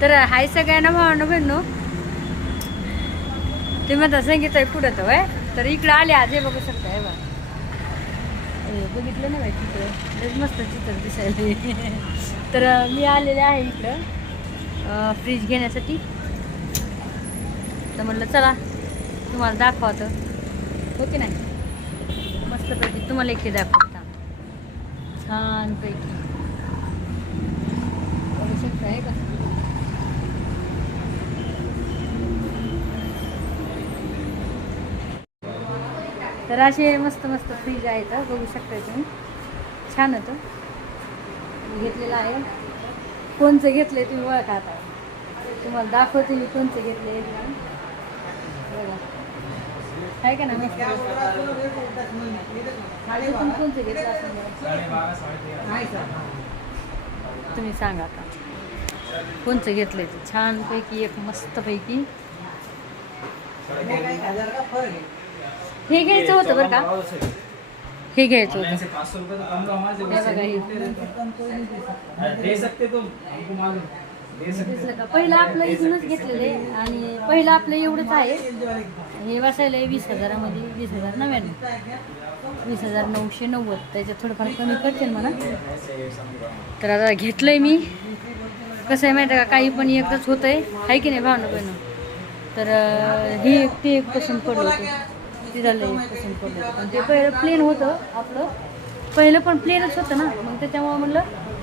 तर हाय सगळ्यांना भावांना बहिणू ते म्हणता संगीत आहे पुढं तर वय तर इकडं आले आज हे बघू शकता हे बघा. बघितलं ना बाई चित्र मस्त चित्र दिसायला. तर मी आलेले आहे इकडं फ्रीज घेण्यासाठी. तर म्हणलं चला तुम्हाला दाखवतं. हो की नाही मस्तपैकी तुम्हाला इकडे दाखवता. छानपैकी. बघू शकता आहे का? तर असे मस्त मस्त फ्रीज आहेत बघू शकता तुम्ही. छान होतं घेतलेलं आहे. कोणचं घेतलं आहे तुम्ही ओळखा आता. तुम्हाला दाखवते मी कोणचं घेतले बघा. आहे का ना मस्त खाली पण कोणचं घेतलं असं तुम्ही सांगा आता. कोणचं घेतलं आहे ते? छानपैकी एक मस्तपैकी. हे घ्यायचं होतं बरं का? हे घ्यायचं होतं. दिसलं का? पहिलं आपलं इथूनच घेतलेलं आहे. आणि पहिलं आपलं एवढंच आहे. हे बसायला वीस हजारामध्ये. वीस हजार नव्याण्णव. वीस हजार नऊशे नव्वद. त्याच्यात थोडंफार कमी करतील म्हणा. तर आता घेतलंय मी. कसं आहे माहिती का? काही पण एकदाच होतं आहे की नाही भावना बहिणं? तर हे एक ते एक पसंत पडलं होतं. ते झालं पसंत पडलं पण ते पहिलं प्लेन होतं आपलं. पहिलं पण प्लेनच होतं ना. मग त्याच्यामुळं म्हणलं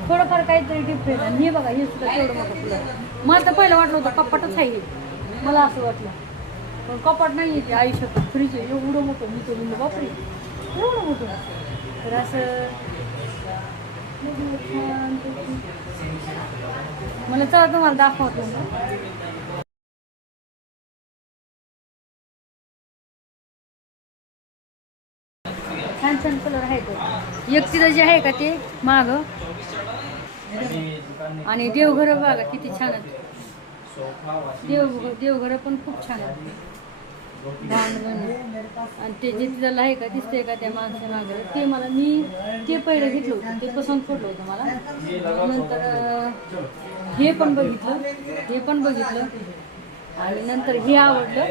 थोडंफार काहीतरी डिफरंट आणि हे बघा हे सुद्धा तेवढं मोठं फुलं मला तर पहिलं वाटलं होतं कपाटच आहे मला असं वाटलं. पण कपाट नाही आहे ते आयुष्यात. फ्रीज आहे. एवढं मोठं मी तो म्हणलं बापरे. एवढं मोठं. तर असं मला चला तुम्हाला दाखवतो. छान छान कलर आहे तो एक जे आहे का ते? माग. आणि देवघर बघा किती छान आहेत. देव देवघर पण खूप छान आहेत. आणि ते जे तिथं आहे का दिसतंय का त्या माणसा मागे? ते मला मी ते पहिलं घेतलं होतं. ते पसंत पडलं होतं मला. नंतर हे पण बघितलं. हे पण बघितलं. आणि नंतर हे आवडलं.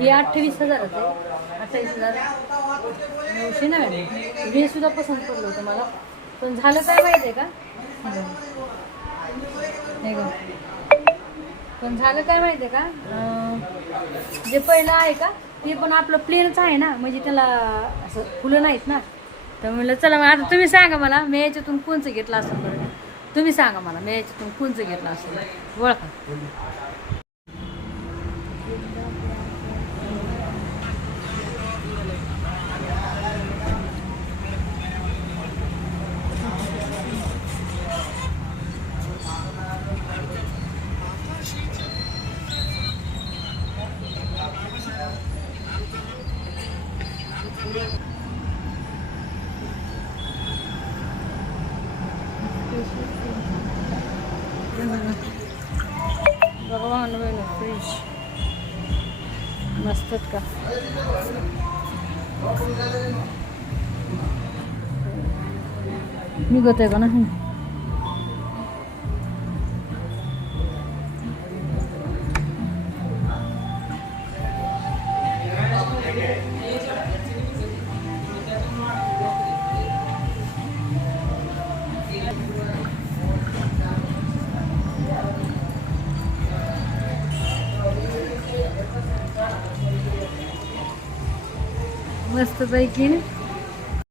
हे अठ्ठावीस हजाराचं आहे. अठ्ठावीस हजार नऊशे नव्याण्णव. हे सुद्धा पसंत पडलं होतं मला. पण झालं काय माहिती आहे का? हे बघ. पण झालं काय माहिती आहे का जे पहिलं आहे का ते पण आपलं प्लेनच आहे ना. म्हणजे त्याला असं फुलं नाहीत ना. तर म्हणलं चला मग आता तुम्ही सांगा मला मी याच्यातून कोणचं घेतलं असं बरं? तुम्ही सांगा मला मी याच्यातून कोणचं घेतलं असं ओळखा. भगवान बहिण फ्रीज मस्तच का? निघत आहे का नाही? मस्तपैकी